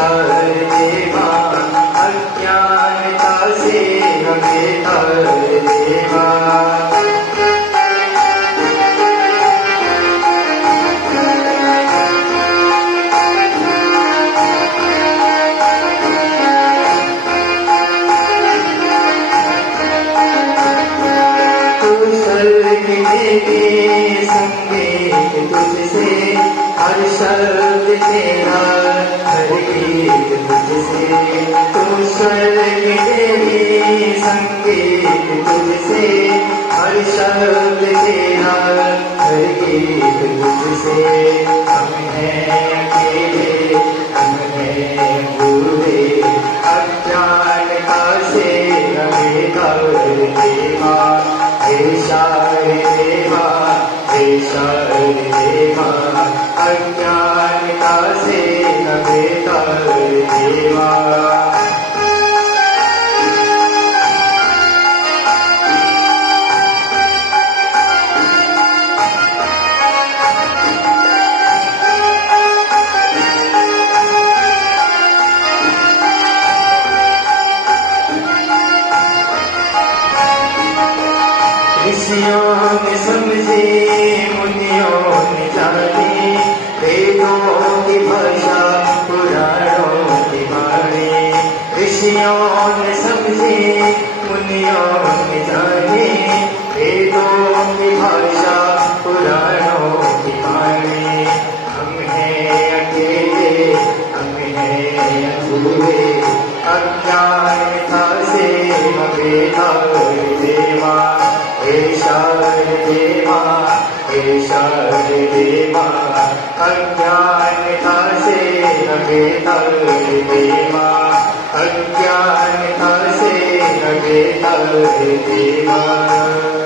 देवा अज्ञानता से हमें तर देवा। संगीत तुझसे हर शब्द तेरा हर गीत तुझसे तू स्वर्ग देवी। संगीत तुझसे हर शब्द तेरा हर गीत तुझसे। हम हैं अकेले हम हैं बूढ़े अज्ञानता से हमें तर देवा। शार देवा अज्ञानता से हमें तर देवा। ऋषियों ने समझे मुनियों ने जाने वेदों की भाषा पुराणों की वाणी। ऋषियों ने समझे मुनियों ने जाने वेदों की भाषा पुराणों की वाणी। हम हैं अकेले हम हैं अधूरे अज्ञानता से हमें तर देवा। शार देवा अज्ञानता से हमें तर देवा। अज्ञानता से हमें तर देवा।